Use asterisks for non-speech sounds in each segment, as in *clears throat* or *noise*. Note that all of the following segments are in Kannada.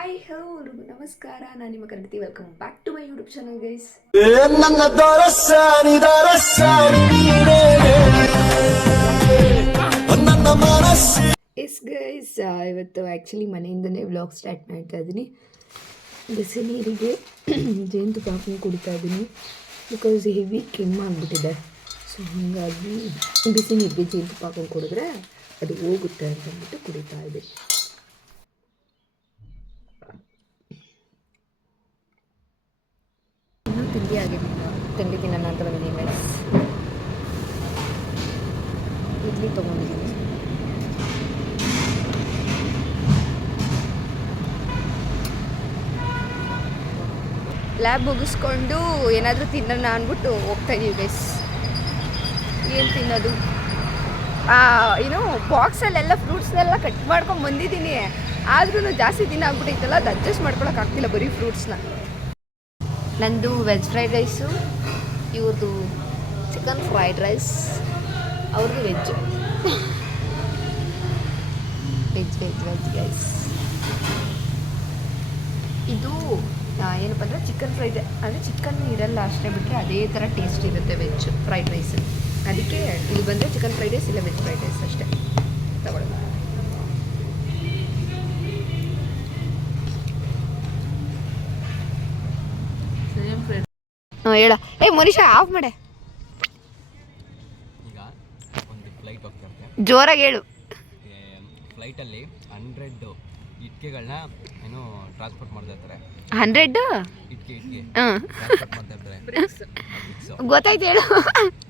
ಹಾಯ್ ಹಲೋ ಎಲ್ರಿಗೂ ನಮಸ್ಕಾರ. ನಾನು ನಿಮ್ಮ ಕನ್ನಡತಿ welcome back to my YouTube channel guys yes guys ಇವತ್ತು ಆ್ಯಕ್ಚುಲಿ ಮನೆಯಿಂದನೇ ವ್ಲಾಗ್ ಸ್ಟಾರ್ಟ್ ಮಾಡ್ತಾ ಇದ್ದೀನಿ ಬಿಸಿ ನೀರಿಗೆ *clears throat* ಜೇನುತುಪ್ಪ ಕಾಫಿ ಕುಡಿತಾ ಇದ್ದೀನಿ ಬಿಕಾಸ್ ಹೆವಿ ಕೆಮ್ಮಾಗ್ಬಿಟ್ಟಿದೆ ಸೊ ಹಾಗಾಗಿ ಬಿಸಿ ನೀರಿಗೆ ಜೇನುತುಪ್ಪ ಹಾಕೊಂಡು ಕುಡಿದ್ರೆ ಅದು ಹೋಗುತ್ತೆ ಅಂತ ಅಂದ್ಬಿಟ್ಟು ಕುಡಿತಾ ಇದ್ದೀನಿ. ಇನ್ನೂ ಆಗಿದ್ದೀನಿ ತಿಂಡಿ ತಿನ್ನೋಣ ಅಂತ ಬಂದಿದ್ದೀನಿ ಗೈಸ್ ಇಡ್ಲಿ ತೊಗೊಂಡಿದ್ದೀನಿ. ಲ್ಯಾಬ್ ಮುಗಿಸ್ಕೊಂಡು ಏನಾದರೂ ತಿನ್ನೋಣ ಅಂದ್ಬಿಟ್ಟು ಹೋಗ್ತಾ ಇದೀವಿ ಗೈಸ್ ಏನು ತಿನ್ನೋದು? ಏನು ಬಾಕ್ಸಲ್ಲೆಲ್ಲ ಫ್ರೂಟ್ಸ್ನೆಲ್ಲ ಕಟ್ ಮಾಡ್ಕೊಂಡು ಬಂದಿದ್ದೀನಿ. ಆದ್ರೂ ಜಾಸ್ತಿ ದಿನ ಆಗ್ಬಿಟ್ಟಿತ್ತಲ್ಲ ಅದು ಅಡ್ಜಸ್ಟ್ ಮಾಡ್ಕೊಳಕ್ಕೆ ಆಗ್ತಿಲ್ಲ ಬರೀ ಫ್ರೂಟ್ಸ್ನ ನಂದು ವೆಜ್ ಫ್ರೈಡ್ ರೈಸು ಇವ್ರದ್ದು ಚಿಕನ್ ಫ್ರೈಡ್ ರೈಸ್ ಅವ್ರದ್ದು veg veg veg veg rice ಇದು ಏನಪ್ಪ ಅಂದರೆ ಚಿಕನ್ ಫ್ರೈಡ್ ಅಂದರೆ ಚಿಕನ್ ಇರಲ್ಲ ಅಷ್ಟೇ ಬಿಟ್ಟರೆ ಅದೇ ಥರ ಟೇಸ್ಟ್ ಇರುತ್ತೆ ವೆಜ್ ಫ್ರೈಡ್ ರೈಸ್ ಅದಕ್ಕೆ ಇಲ್ಲಿ ಬಂದರೆ ಚಿಕನ್ ಫ್ರೈಡ್ ರೈಸ್ ಇಲ್ಲ ವೆಜ್ ಫ್ರೈಡ್ ರೈಸ್ ಅಷ್ಟೇ. ತಗೊಳ್ಳೋದು ಮನುಷ್ಯ ಆಫ್ ಮಾಡೆ. ಈಗ ಒಂದು ಫ್ಲೈಟ್ ಹೋಗ್ತಿರುತ್ತೆ ಜೋರಾಗಿ ಹೇಳು. ಫ್ಲೈಟಲ್ಲಿ ಹಂಡ್ರೆಡ್ ಇಟ್ಕೆಗಳನ್ನ ಏನು ಟ್ರಾನ್ಸ್ಪೋರ್ಟ್ ಮಾಡ್ತಾ ಇರ್ತಾರೆ. ಹಂಡ್ರೆಡ್ ಇಟ್ಕೆ ಇಟ್ಕೆ. ಹಾಂ. ಟ್ರಾನ್ಸ್ಪೋರ್ಟ್ ಮಾಡ್ತಾ ಇರ್ತಾರೆ. ಗೊತ್ತಾಯ್ತು ಹೇಳು.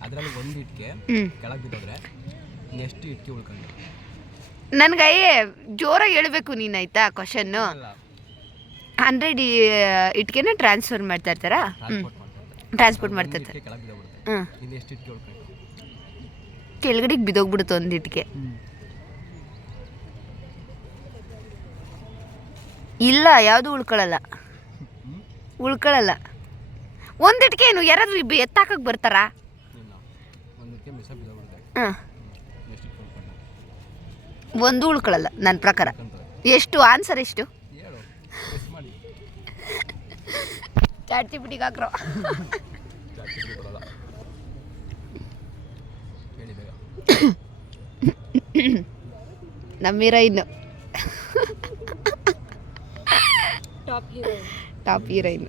ಅದರಲ್ಲಿ ಒಂದು ಇಟ್ಕೆ ಹ್ಞೂ ಕೆಳಗೆ ಬಿದ್ದೋದ್ರೆ ನೆಕ್ಸ್ಟ್ ಇಟ್ಕೆ ಉಳ್ಕೊಂಡು. ನನಗೆ ಜೋರಾಗಿ ಹೇಳ್ಬೇಕು ನೀನು ಆಯ್ತಾ? ಕ್ವಶನ್ನು ಹಂಡ್ರೆಡ್ ಇಟ್ಕೆನ ಟ್ರಾನ್ಸ್ಫರ್ ಮಾಡ್ತಾ ಇರ್ತಾರಾ? ಹ್ಞೂ ಟ್ರಾನ್ಸ್ಪೋರ್ಟ್ ಮಾಡ್ತಾ ಕೆಳಗಡೆ ಮಾಡ್ತಾ ಇರ್ತಾರೆ ಒಂದು ಇರ್ತಾರೆ ಇಟ್ಕೆ ಕೆಳಗೆ ಬಿದ್ದೋಗ್ಬಿಡುತ್ತೆ ಹಾಂ ಕೆಳಗಡೆಗೆ ಬಿದ್ದೋಗ್ಬಿಡುತ್ತೆ ಒಂದು ಇಟ್ಕೆ ಇಲ್ಲ ಯಾವುದು ಉಳ್ಕೊಳ್ಳಲ್ಲ ಉಳ್ಕೊಳ್ಳಲ್ಲ ಒಂದು ಇಟ್ಕೆ ಏನು? ಯಾರಾದ್ರೂ ಇಬ್ಬ ಎತ್ತಾಕಕ್ಕೆ ಬರ್ತಾರಾ? ಹಾಂ ಒಂದು ಉಳ್ಕೊಳ್ಳಲ್ಲ ನನ್ನ ಪ್ರಕಾರ. ಎಷ್ಟು? ಆನ್ಸರ್ ಎಷ್ಟು? ಚಾಟ್ತಿ ಬಿಟ್ಟಿಗೆ ಹಾಕ್ರೋ. ಜಾಸ್ತಿ ನಮ್ಮ ಹೀರೋಯಿನ್. ಟಾಪ್ ಹೀರೋಯಿನ್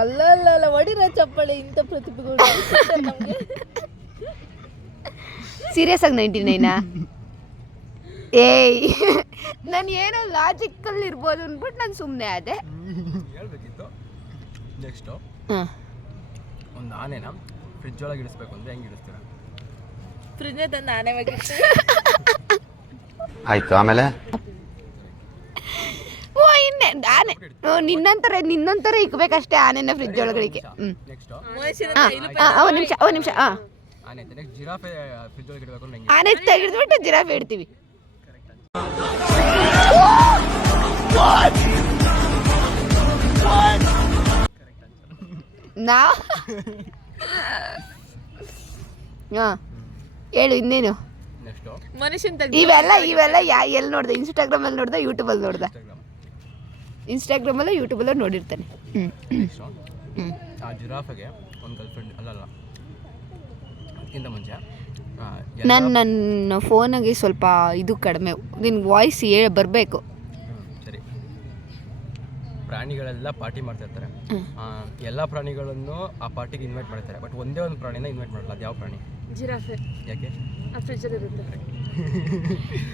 ಅಲ್ಲ ಅಲ್ಲ ಅಲ್ಲ ಒಡಿರ ಚಪ್ಪಾಳೆ ಇಂಥ ಪ್ರತಿಭೆಗಳು. ನಮಗೆ *laughs* ಸೀರಿಯಸ್ ಆಗಿ ನೈಂಟಿ ನೈನಾ ಏಯ್. ನಾನು ಏನೋ ಲಾಜಿಕಲ್ ಇರ್ಬೋದು ಅಂದ್ಬಿಟ್ಟು ನಾನು ಸುಮ್ಮನೆ ಆದೆ. ಹೇಳ್ಬೇಕಿತ್ತು. ನೆಕ್ಸ್ಟು ಒಂದು ಆನೆನ ಫ್ರಿಜ್ ಒಳಗೆ ಇಡಿಸ್ಬೇಕು ಅಂದರೆ ಹೆಂಗೆ ಇಡಿಸ್ತೀರ? ಫ್ರಿಜ್ನ ತಂದು ಆನೆ ಬಗ್ಗೆ ಆಯ್ತು ಆಮೇಲೆ? ಓ ಇನ್ನೆ ಆನೆ. ಓ, ನಿನ್ನಂತರ ನಿನ್ನಂತರ ಇಕ್ಬೇಕಷ್ಟೇ ಆನೆನ ಫ್ರಿಜ್ ಒಳಗಡೆಗೆ ಹ್ಞೂ ನೆಕ್ಸ್ಟು ಮನುಷ್ಯನ ಒಂದು ನಿಮಿಷ ಒಂದು ನಿಮಿಷ ಹಾಂ. ಆನೆ ಐತೆ. ನೆಕ್ಸ್ಟ್ ಜಿರಾಫೆ ಫ್ರಿಜ್ ಒಳಗೆ ಇಡಬೇಕು ಹೆಂಗೆ ಆನೆ ತೆಗೆದ್ಬಿಟ್ಟು ಜಿರಾಫೆ ಇಡ್ತೀವಿ. ನಾ? ಹಾಂ. ಹೇಳು ಇನ್ನೇನು? ನೆಕ್ಸ್ಟು ಮನುಷ್ಯನ ಇವೆಲ್ಲ ಇವೆಲ್ಲ ಯಾ ಎಲ್ಲಿ ನೋಡ್ದೆ? ಇನ್ಸ್ಟಾಗ್ರಾಮಲ್ಲಿ ನೋಡ್ದೆ ಯೂಟ್ಯೂಬಲ್ಲಿ ನೋಡ್ದೆ. ಇನ್ಸ್ಟಾಗ್ರಾಮ್ ಇನ್ಸ್ಟಾಗ್ರಾಮಲ್ಲೂ ಯೂಟ್ಯೂಬಲ್ಲೂ ನೋಡಿರ್ತಾನೆ. ಹ್ಞೂ ನೆಕ್ಸ್ಟು ಹ್ಞೂ ಆ ಜಿರಾಫೆಗೆ ಒಂದು ಗರ್ಲ್ ಫ್ರೆಂಡ್ ಅಲ್ಲಲ್ಲ. ಅದಕ್ಕಿಂತ ಮುಂಚೆ? ನಾನು ನನ್ನ ಫೋನಿಗೆ ಸ್ವಲ್ಪ ಇದು ಕಡಿಮೆ. ನಿನ್ನ ವಾಯ್ಸ್ ಹೇ ಬರಬೇಕು. ಸರಿ. ಪ್ರಾಣಿಗಳೆಲ್ಲ ಪಾರ್ಟಿ ಮಾಡ್ತಾ ಇರ್ತಾರೆ. ಎಲ್ಲ ಪ್ರಾಣಿಗಳನ್ನು ಆ ಪಾರ್ಟಿಗೆ ಇನ್ವೈಟ್ ಮಾಡ್ತಾರೆ. ಬಟ್ ಒಂದೇ ಒಂದು ಪ್ರಾಣಿನ ಇನ್ವೈಟ್ ಮಾಡಲ್ಲ. ಅದು ಯಾವ ಪ್ರಾಣಿ? ಜಿರಾಫೆ. ಯಾಕೆ? ಇರುತ್ತೆ.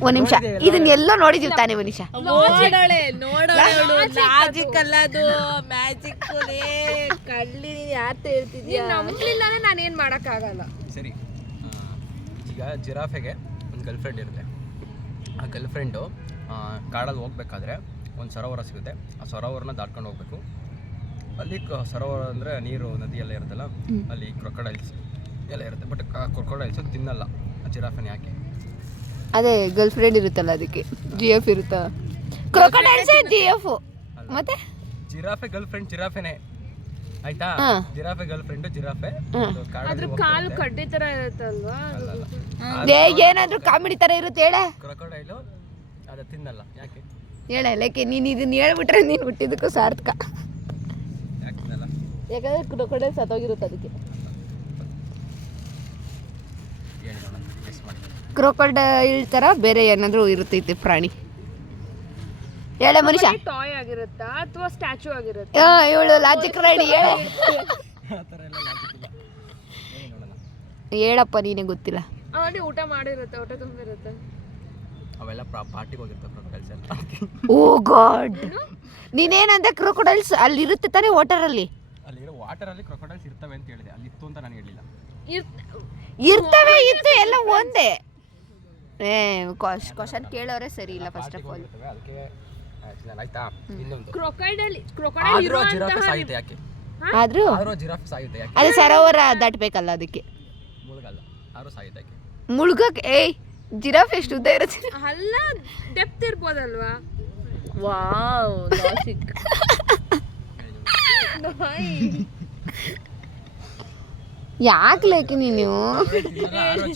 ಒಂದು ನಿಮಿಷ. ಇದನ್ನೆಲ್ಲ ನೋಡಿದೀವಿ ತಾನೇ ಮನುಷ್ಯ ನೋಡಾಳೆ ನೋಡಾಳೆ ಲಾಜಿಕ್ ಅಲ್ಲ ಅದು. ಮ್ಯಾಜಿಕ್ ಕಳ್ಳಿ ಯಾತ ಹೇಳ್ತಿದ್ಯಾ? ನಂಬಲಿಲ್ಲ ನಾನು ಏನು ಮಾಡೋಕ್ಕಾಗಲ್ಲ. ಸರಿ. ಈಗ ಜಿರಾಫೆಗೆ ಒಂದು ಗರ್ಲ್ ಫ್ರೆಂಡ್ ಇರುತ್ತೆ. ಆ ಗರ್ಲ್ ಫ್ರೆಂಡು ಕಾಡಲ್ಲಿ ಹೋಗ್ಬೇಕಾದ್ರೆ ಒಂದು ಸರೋವರ ಸಿಗುತ್ತೆ. ಆ ಸರೋವರನ ದಾಟ್ಕೊಂಡು ಹೋಗ್ಬೇಕು. ಅಲ್ಲಿ ಕ- ಸರೋವರ ಅಂದರೆ ನೀರು ನದಿ ಎಲ್ಲ ಇರುತ್ತಲ್ಲ ಅಲ್ಲಿ ಕ್ರೊಕೊಡೈಲ್ಸ್ ಎಲ್ಲ ಇರುತ್ತೆ. ಬಟ್ ಕ್ರೊಕೊಡೈಲ್ಸ್ ತಿನ್ನಲ್ಲ. ಆ ಜಿರಾಫೆನ ಯಾಕೆ? ಅದೇ ಗರ್ಲ್ ಫ್ರೆಂಡ್ ಇರುತ್ತಲ್ಲ ಅದಕ್ಕೆ ಜಿ ಎಫ್ ಇರುತ್ತಾ? ಕ್ರೊಕೊಡೈಲ್ಸ್ ಜಿ ಎಫ್ ಮತ್ತೆ? ಜಿರಾಫೆ ಗರ್ಲ್ ಫ್ರೆಂಡ್ ಜಿರಾಫೆನೇ. ಆಯ್ತಾ? ಜಿರಾಫೆ ಗರ್ಲ್ ಫ್ರೆಂಡ್ ಜಿರಾಫೆ ಅದ್ರ ಕಾಲು. ಕಡ್ಡಿ ತರ ಇರುತ್ತಲ್ವಾ? ಏನಾದ್ರೂ ಕಾಮಿಡಿ ತರ ಇರುತ್ತೆ ಹೇಳ. ಕ್ರೊಕೊಡೈಲು ಅದ ತಿನ್ನಲ್ಲ. ಯಾಕೆ? ಹೇಳ ಲೇಕೆ ನೀನು ಇದನ್ನ ಹೇಳ್ಬಿಟ್ರೆ ನೀನು ಹುಟ್ಟಿದಕ್ಕೂ ಸಾರ್ಥಕ. ಯಾಕಂದ್ರೆ ಕ್ರೊಕೊಡೈಲ್ ಸತ್ತೋಗಿರುತ್ತೆ ಅದಕ್ಕೆ ಹೇಳಿ ನೋಡೋಣ ಗೆಸ್ ಮಾಡಿ ಕ್ರೋಕೊಡೈಲ್ ತರ ಬೇರೆ ಏನಾದ್ರು ಇರುತ್ತೈತಿ ಪ್ರಾಣಿ? ಹೇಳ ಮನುಷ್ಯ. ಟಾಯ್ ಆಗಿರುತ್ತಾ ಅಥವಾ ಸ್ಟ್ಯಾಚು ಆಗಿರುತ್ತಾ? ಇವಳು ಲಾಜಿಕ್ ರಾಣಿ ಹೇಳ ಆ ಥರ ಎಲ್ಲ ಲಾಜಿಕ್ ಇಲ್ಲ ಹೇಳಿ ನೋಡೋಣ ಹೇಳಪ್ಪ ನೀನೇ ಗೊತ್ತಿಲ್ಲ. ಅವಲ್ಲಿ ಊಟ ಮಾಡಿರುತ್ತೆ ಊಟ ತುಂಬಿರುತ್ತೆ. ಅವೆಲ್ಲ ಪಾರ್ಟಿಗೆ ಹೋಗಿರ್ತವೆ ಕ್ರೊಕೊಡೈಲ್ಸ್ ಎಲ್ಲ. ಓ ಗಾಡ್. ನೀನೇನಂದ ಕ್ರೋಕೊಡೈಲ್ಸ್ ಅಲ್ಲಿ ಇರುತ್ತೆ ತಾನೇ ವಾಟರಲ್ಲಿ ಅಲ್ಲಿ ಅಲ್ಲಿರೋ ವಾಟರಲ್ಲಿ ಕ್ರೊಕೊಡೈಲ್ಸ್ ಇರ್ತವೆ ಅಂತ ಹೇಳಿದೆ. ಅಲ್ಲಿ ಇತ್ತು ಅಂತ ನಾನು ಹೇಳಿಲ್ಲ. ಇರ್ತವೆ ಇತ್ತು ಎಲ್ಲ ಒಂದೇ. ಏ ಕ್ವಶನ್ ಕೇಳೋರೆ ಸರಿ ಇಲ್ಲ ಫಸ್ಟ್ ಆಫ್ ಆಲ್ ಆಯ್ತಾ? ಇನ್ನೊಂದು. ಕ್ರೊಕೈಡಲ್ ಕ್ರೊಕೊಡೈಲ್ ಆದ್ರೂ ಆ ಜಿರಾಫೆ ಸಾಯುತ್ತೆ ಯಾಕೆ? ಆದ್ರೂ? ಆದ್ರೂ ಆ ಜಿರಾಫೆ ಸಾಯುತ್ತೆ ಯಾಕೆ? ಅದು ಸರೋವರ ದಾಟಬೇಕಲ್ಲ ಅದಕ್ಕೆ. ಮುಳುಗಲ್ಲ. ಆದ್ರೂ ಸಾಯುತ್ತೆ ಯಾಕೆ? ಮುಳುಗಕ್ಕೆ ಏಯ್ ಜಿರಾಫ್ ಎಷ್ಟು ಉದ್ದ ಇರುತ್ತೆ? ಅಲ್ಲ ಡೆಪ್ತ್ ಇರ್ಬೋದಲ್ವಾ? ವಾವ್ ಲಾಜಿಕ್ ಯಾಕೆ ಲೈಕ್ ನೀನು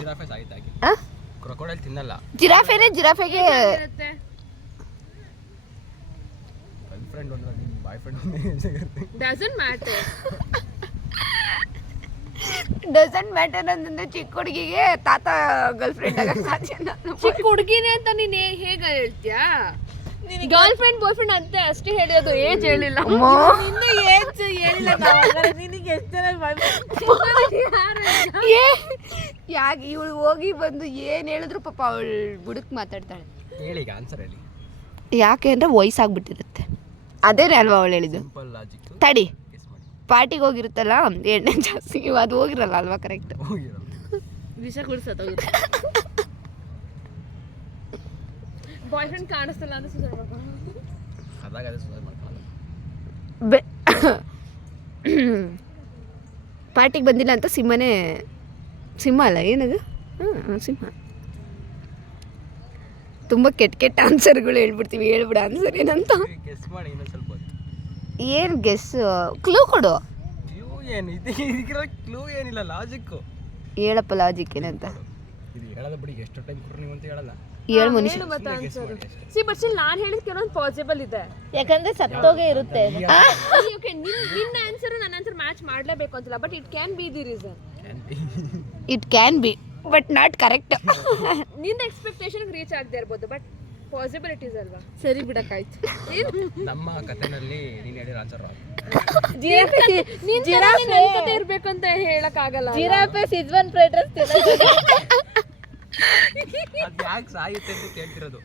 ಜಿರಾಫೆ ಸಾಯುತ್ತೆ ಯಾಕೆ? ಕ್ರೊಕೊಡೈಲ್ ತಿನ್ನಲ್ಲ. ಜಿರಾಫೆನೇ ಜಿರಾಫೆಗೆ ಗರ್ಲ್ ಫ್ರೆಂಡ್ ಒಂದು ಬಾಯ್ ಫ್ರೆಂಡ್ ಒಂದು ಡಸಂಟ್ ಮ್ಯಾಟರ್ ಡಸಂಟ್ ಮ್ಯಾಟರ್ ಅಂತಂದ್ರೆ ಚಿಕ್ಕ ಹುಡುಗಿಗೆ ತಾತ ಗರ್ಲ್ ಫ್ರೆಂಡ್ ಆಗಕ್ಕೆ ಸಾಧ್ಯ ಚಿಕ್ಕ ಹುಡುಗಿನೇ ಅಂತ ನೀನ್ ಹೇಗೆ ಹೇಳ್ತೀಯಾ? ಗರ್ಲ್ ಫ್ರೆಂಡ್ ಬಾಯ್ ಫ್ರೆಂಡ್ ಅಂತ ಅಷ್ಟೇ ಹೇಳಿರೋದು ಏಜ್ ಹೇಳಿಲ್ಲ. ನಿನ್ನ ಏಜ್ ಹೇಳಿಲ್ಲ ನಿನಗೆ ಎಷ್ಟು ಜನ ಏ ಯಾಕೆ ಇವಳು ಹೋಗಿ ಬಂದು ಏನು ಹೇಳಿದ್ರು ಪಾಪ ಅವಳು ಬುಡಕ್ ಮಾತಾಡ್ತಾಳೆ. ಹೇಳಿ ಈಗ ಆನ್ಸರ್ ಹೇಳಿ. ಯಾಕೆ ಅಂದ್ರೆ ವಯಸ್ಸಾಗ್ಬಿಟ್ಟಿರುತ್ತೆ ಅದೇನೇ ಅಲ್ವಾ ಅವಳು ಹೇಳಿದ್ದು? ಸಿಂಪಲ್ ಲಾಜಿಕ್ ತಡಿ. ಗೆಸ್ ಮಾಡಿ. ಪಾರ್ಟಿಗೆ ಹೋಗಿರುತ್ತಲ್ಲ ಎಣ್ಣೆ ಜಾಸ್ತಿ ಅದು ಹೋಗಿರಲ್ಲ ಅಲ್ವಾ ಕರೆಕ್ಟ್ ಹೋಗಿರೋ ವಿಷ ಬಾಯ್ ಫ್ರೆಂಡ್ ಕಾಣಿಸ್ತಲ್ಲ ಅಂತ ಸುಧಾರ ಅದಾಗ ಅದೇ ಸುಧಾರ ಮಾಡ್ಕೊಳ್ಳಲ್ಲ ಬೆ *coughs* ಪಾರ್ಟಿಗೆ ಬಂದಿಲ್ಲ ಅಂತ ಸಿಂಹನೇ ಸಿಂಹ ಅಲ್ಲ? ಏನದು? ಹಾಂ ಸಿಂಹ. ತುಂಬ ಕೆಟ್ಟ ಕೆಟ್ಟ ಆನ್ಸರ್ಗಳು ಹೇಳ್ಬಿಡ್ತೀವಿ. ಹೇಳ್ಬಿಡ ಆನ್ಸರ್ ಏನಂತ? ಗೆಸ್ ಮಾಡಿ ಇನ್ನೊಂದು ಸ್ವಲ್ಪ ಏನು ಗೆಸ್ ಕ್ಲೂ ಕೊಡು. ಕ್ಲೂ ಏನು? ಇದು ಕ್ಲೂ ಏನಿಲ್ಲ ಲಾಜಿಕ್ ಹೇಳಪ್ಪ ಲಾಜಿಕ್ ಏನಂತ? ಇದು ಹೇಳೋದ ಬಿಡಿ ಎಷ್ಟು ಟೈಮ್ ಕೊಡ್ರಿ ನೀವು ಅಂತ ಹೇಳಲ್ಲ. ಹೇಳು ಮನುಷ್ಯ ಮತ್ತೆ ಆನ್ಸರ್ ಸಿ ಬಟ್ ಸ್ಟಿಲ್ ನಾನು ಹೇಳಿದ ಕೆಲವೊಂದು ಪಾಸಿಬಲ್ ಇದೆ. ಯಾಕಂದ್ರೆ ಸತ್ತೋಗೇ ಇರುತ್ತೆ. ಓಕೆ ನಿನ್ ನಿನ್ನ ಆನ್ಸರ್ ನನ್ನ ಆನ್ಸರ್ ಮ್ಯಾಚ್ ಮಾಡಲೇಬೇಕು ಅಂತಿಲ್ಲ but it can be the reason it can be but not correct ನಿನ್ನ ಎಕ್ಸ್ಪೆಕ್ಟೇಷನ್ ರೀಚ್ ಆಗದೆ ಇರ್ಬೋದು ಬಟ್ ಪಾಸಿಬಿಲಿಟೀಸ್ ಅಲ್ವಾ? ಸರಿ ಬಿಡಕ್ಕಾಯ್ತು. ನಮ್ಮ ಕಥೆನಲ್ಲಿ ನೀನು ಹೇಳಿರೋ ಆನ್ಸರ್ ಕತೆ ಇರ್ಬೇಕು ಅಂತ ಹೇಳಕ್ ಆಗಲ್ಲ ಜಿರಾಫೆ ಸಿಜ್ವನ್ ಫ್ರೈಡ್ ರೈಸ್ ಯಾಕೆ ಸಾಯುತ್ತೆ ಅಂತ ಕೇಳ್ತಿರೋದು.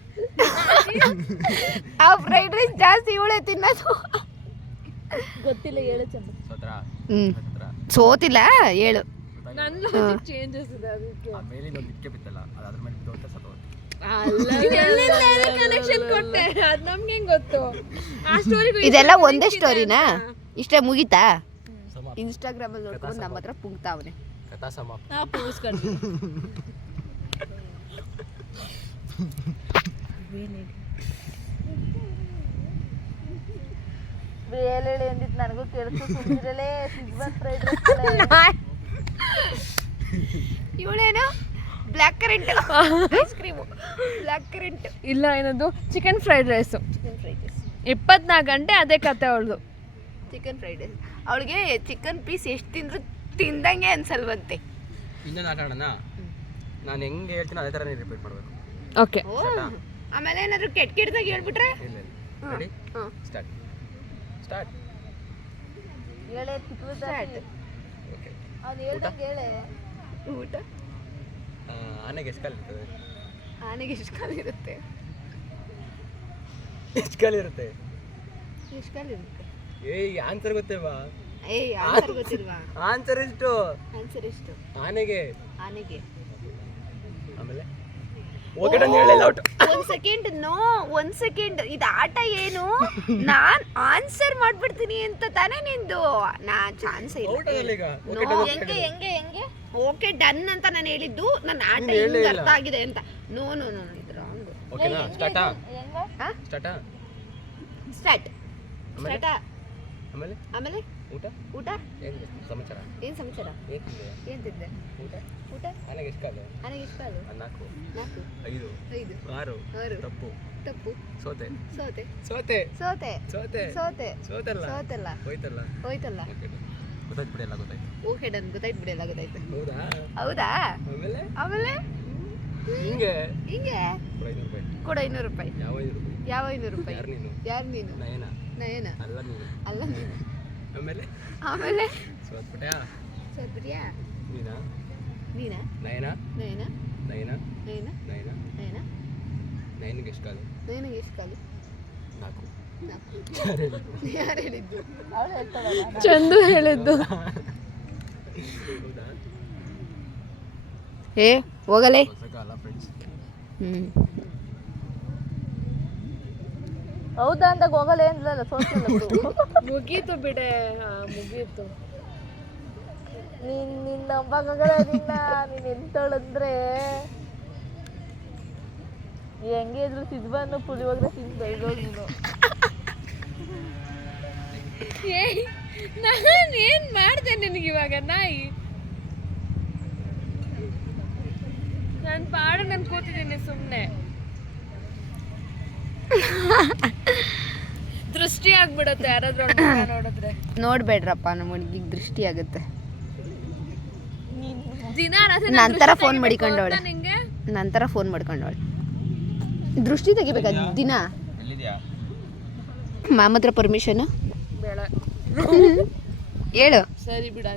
ಆ ಫ್ರೈಡ್ ರೈಸ್ ಜಾಸ್ತಿ ಇವಳೆ ತಿನ್ನೋದು. ಗೊತ್ತಿಲ್ಲ ಹೇಳು ಚಂದ ಸತ್ರ ಹ್ಞೂ ಸತ್ರ. ಸೋತಿಲ್ಲ ಹೇಳು. ಚೇಂಜಸ್ ಇದೆ ಅದಕ್ಕೆ. ಆ ಮೇಲಿನ ಒಂದು ಇಟ್ಕೆ ಬಿತ್ತಲ್ಲ ಅದು ಅದ್ರ ಮೇಲೆ ಬಿದ್ದು ಅಂತ ಸತ್ತೋಗುತ್ತೆ ಕನೆಕ್ಷನ್ ಕೊಟ್ಟೆ? ಅದ್ ನಮ್ಗೆ ಹೆಂಗ್ ಗೊತ್ತು? ಆ *laughs* ಸ್ಟೋರಿ ಇದೆಲ್ಲ ಒಂದೇ ಸ್ಟೋರಿನಾ ಇಷ್ಟೇ ಮುಗೀತಾ? ಇನ್ಸ್ಟಾಗ್ರಾಮ್ ಅಲ್ಲಿ ನೋಡ್ಕೊಂಡು ನಮ್ಮ ಹತ್ರ ಪುಂಗ್ತಾವನೆ ಕಥಾ ಸಮಾಪ್ತ. ನನಗೂ ಕೇಳಿಸ್ತು ಸುಮ್ಮನೆ ಸಿಜ್ವನ್ ಫ್ರೈಡ್ ರೈಸ್ ಇವಳೇನು? Blackcurrant ice cream blackcurrant ಇಲ್ಲ ಏನದು? Chicken fried rice chicken fried rice ಇಪ್ಪತ್ನಾಲ್ಕು ಗಂಟೆ ಅದೇ ಕತೆ ಅವಳದು. ಚಿಕನ್ ಫ್ರೈಡ್ ರೈಸ್ ಅವಳಿಗೆ ಚಿಕನ್ ಪೀಸ್ ಎಷ್ಟು ತಿಂದ್ರು ತಿಂದಂಗೆ ಅನ್ಸಲ್ವಂತೆ. ಇನ್ನೊಂದು ಆಟ ಆಡೋಣ ನಾನು ಹೆಂಗೆ ಹೇಳ್ತೀನಿ ಅದೇ ಥರ ನೀವು ರಿಪೀಟ್ ಮಾಡಬೇಕು ಓಕೆ ಆಮೇಲೆ ಏನಾದರೂ ಕೆಟ್ಟ ಕೆಟ್ಟದಾಗ ಹೇಳ್ಬಿಟ್ರೆ? ಇಲ್ಲ ಇಲ್ಲ. ರೆಡಿ ಸ್ಟಾರ್ಟ್ ಸ್ಟಾರ್ಟ್ ಹೇಳೇ ಸ್ಟಾರ್ಟ್ ಓಕೆ ಅವ್ನು ಹೇಳ್ದಂಗೆ ಹೇಳೆ. ಊಟ? ಆನೆಗೆ ಎಷ್ಟು ಕಾಲು ಆನೆಗೆ ಎಷ್ಟು ಕಾಲ ಇರುತ್ತೆ? ಎಷ್ಟು ಕಾಲು ಇರುತ್ತೆ? ಎಷ್ಟು ಕಾಲ ಇರುತ್ತೆ? ಏಯ್ ಆನ್ಸರ್ ಗೊತ್ತೇವಾ ಏಯ್ ಆನ್ಸರ್ ಗೊತ್ತಿಲ್ವಾ? ಆನ್ಸರ್ ಎಷ್ಟು? ಆನ್ಸರ್ ಎಷ್ಟು? ಆನೆಗೆ. ಆನೆಗೆ. ಆಮೇಲೆ? ಒಂದ್ ಸೆಕೆಂಡ್ ನೋ ಒಂದ್ ಸೆಕೆಂಡ್ ಇದು ಆಟ ಏನು? ನಾನ್ ಆನ್ಸರ್ ಮಾಡ್ಬಿಡ್ತೀನಿ ಅಂತ ತಾನೇ ನಿಂದು. ನಾ ಚಾನ್ಸ್ ಇಲ್ಲ. ಹೆಂಗೆ ಹೆಂಗೆ ಹೆಂಗೆ? ಓಕೆ ಡನ್ ಅಂತ ನಾನು ಹೇಳಿದ್ದು ನನ್ನ ಆಟ ಇಲ್ಲಿ ಹಿಂಗ್ ಅರ್ಥ ಆಗಿದೆ ಅಂತ. ನೋ ನೋ ನೋ ಇದು ರಾಂಗ್ ಓಕೆನಾ? ಸ್ಟಾರ್ಟಾ? ಆ ಸ್ಟಾರ್ಟಾ? ಸ್ಟಾರ್ಟ್ ಆಮೇಲೆ? ಸ್ಟಾರ್ಟ್ ಆಮೇಲೆ? ಆಮೇಲೆ? ಊಟ? ಊಟ? ಏನು ಸಮಾಚಾರ? ಏನು ಸಮಾಚಾರ? ಏನು ತಿಂದೆ ಏನು ತಿಂದೆ ಊಟ? ಊಟ? ನನಗೆ ಎಷ್ಟು ಕಾಲು ನನಗೆ ಎಷ್ಟು ಕಾಲು ನಾಲ್ಕು. ನಾಲ್ಕು. ಐದು. ಐದು. ಆರು. ಆರು. ತಪ್ಪು. ತಪ್ಪು. ಸೋತೆ. ಸೋತೆ. ಸೋತೆ. ಸೋತೆ. ಸೋತೆ. ಸೋತೆ. ಸೋತಲ್ಲ. ಸೋತಲ್ಲ. ಹೋಯ್ತಲ್ಲ? ಹೋಯ್ತಲ್ಲ. ಓಕೆ ಗೊತ್ತಾಯ್ತು ಬಿಡಿ ಎಲ್ಲ ಗೊತ್ತಾಯ್ತು. ಓಕೆ ಡನ್ ಗೊತ್ತಾಯ್ತು ಬಿಡಿ ಎಲ್ಲ ಗೊತ್ತಾಯ್ತು. ಹೌದಾ? ಹೌದಾ? ಆಮೇಲೆ? ಆಮೇಲೆ? ಹಿಂಗೆ? ಹಿಂಗೆ? ಕೊಡ ಐನೂರು ರೂಪಾಯಿ. ಯಾವ ಐನೂರು ರೂಪಾಯಿ? ಯಾವ ಐನೂರು ರೂಪಾಯಿ? ಯಾರು ನೀನು? ಯಾರು ನೀನು? ನಯನ. ನಯನ. ಅಲ್ಲ ನೀನು. ಅಲ್ಲ ನೀನು. ಆಮೇಲೆ? ಆಮೇಲೆ? ಸೋತ್ಬಿಟ್ಯಾ? ಸೋತ್ಬಿಟ್ಯಾ? ನೀನಾ? ನೀನಾ? ನಯನ? ನಯನ? ನಯನ? ನಯನ? ನಯನ? ನಯನ? ನಯನಿಗೆ ಎಷ್ಟು ಕಾಲು? ನಯನಿಗೆ ಎಷ್ಟು ಕಾಲು? ನಾಲ್ಕು. ಚಂದು ಹೇಳಿದ್ದು. ಹೌದಾ ಏ ಹೋಗಲೇ? ಹ್ಞೂ ಹೌದಾ ಅಂದಾಗ ಹೋಗಲೇ ಅಂದ್ಲಲ್ಲ ಮುಗೀತು ಬಿಡೆ ಮುಗೀತು. ನೀನ್ ನಿನ್ನ ಮಗಳ ನಿನ್ನ ನೀನ್ ಎಂತಳಂದ್ರೆ? ಹೆಂಗೆ ಇದ್ರು ಸಿದ್ಬನ್ನು ಪುಳಿಯೋಗರೆ ತಿಂದು ಬೆಳೆದೋಳು ನೀನು. ನಾನು ಏನು ಮಾಡಿದೆ ನಿನಗೆ ಇವಾಗ ನಾಯಿ? ನಾನು ಪಾಡು ನಾನು ಕೂತಿದ್ದೀನಿ ಸುಮ್ಮನೆ ದೃಷ್ಟಿ ಆಗ್ಬಿಡುತ್ತೆ ಯಾರಾದ್ರೂ ನೋಡಿದ್ರೆ. ನೋಡ್ಬೇಡ್ರಪ್ಪ ನಮ್ಮ ಹುಡುಗಿಗೆ ದೃಷ್ಟಿ ಆಗುತ್ತೆ. ದಿನ ನಂತರ ಫೋನ್ ಮಾಡಿಕೊಂಡವಳೆ. ನಂತರ ಫೋನ್ ಮಾಡ್ಕೊಂಡವಳೆ. ದೃಷ್ಟಿ ತೆಗಿಬೇಕಾ ದಿನ? ಎಲ್ಲಿದ್ಯಾ? ಪರ್ಮಿಷನ್ ಹತ್ರ ಪರ್ಮಿಷನ್ ಹೇಳು. ಸರಿ ಬಿಡ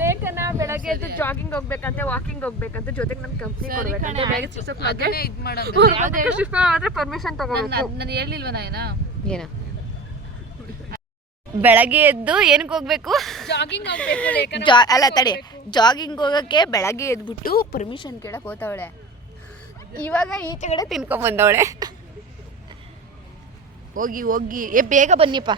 ಲೇಖನ ಬೆಳಗ್ಗೆ ಎದ್ದು ಜಾಗಿಂಗ್ ಹೋಗ್ಬೇಕಂತೆ ವಾಕಿಂಗ್ ಹೋಗ್ಬೇಕಂತೆ ಜೊತೆಗೆ ನಮ್ ಕಂಪ್ನಿ ಕೊಡ್ಬೇಕಂತೆ. ಬೆಳಗ್ಗೆ ಸಿಕ್ಸ್ ಓ ಕ್ಲಾಕ್ಗೆ ಅದನ್ನೇ ಇದ್ ಮಾಡೋದು ಯಾವ್ದು ಹೇಳು. ಶಿಫ್ಟ್ ಆದ್ರೆ ಪರ್ಮಿಷನ್ ತಗೋಬೇಕು. ನಾನು ಹೇಳಿಲ್ವ ನಾಯನ? ಏನು. ಬೆಳಗ್ಗೆ ಎದ್ದು ಏನಕ್ಕೆ ಹೋಗ್ಬೇಕು? ಜಾಗಿಂಗ್ ಹೋಗ್ಬೇಕು ಲೇಖನ ಜಾ ಅಲ್ಲ ತಡಿ. ಜಾಗಿಂಗ್ ಹೋಗಕ್ಕೆ ಬೆಳಗ್ಗೆ ಎದ್ಬಿಟ್ಟು ಪರ್ಮಿಷನ್ ಕೇಳಕ್ ಹೋತವಳೆ. ಇವಾಗ ಈಚೆಗಡೆ ತಿನ್ಕೊಂಡ್ ಬಂದವಳೆ. ಹೋಗಿ ಹೋಗಿ. ಏ ಬೇಗ ಬನ್ನಿಪ್ಪ.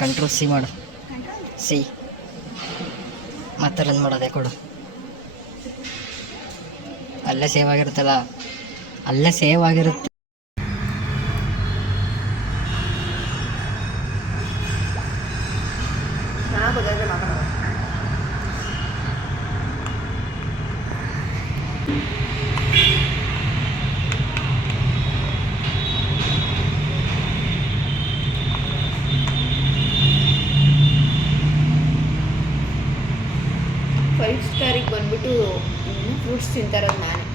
ಕಂಟ್ರೋಲ್ ಸಿ ಮಾಡು. ಸಿ ಮತ್ತೆ ರನ್ ಮಾಡೋದೆ ಕೊಡು. ಅಲ್ಲೇ ಸೇವ್ ಆಗಿರುತ್ತಲ್ಲ? ಅಲ್ಲೇ ಸೇವ್ ಆಗಿರುತ್ತೆ. eu Mm-hmm. We're stupid.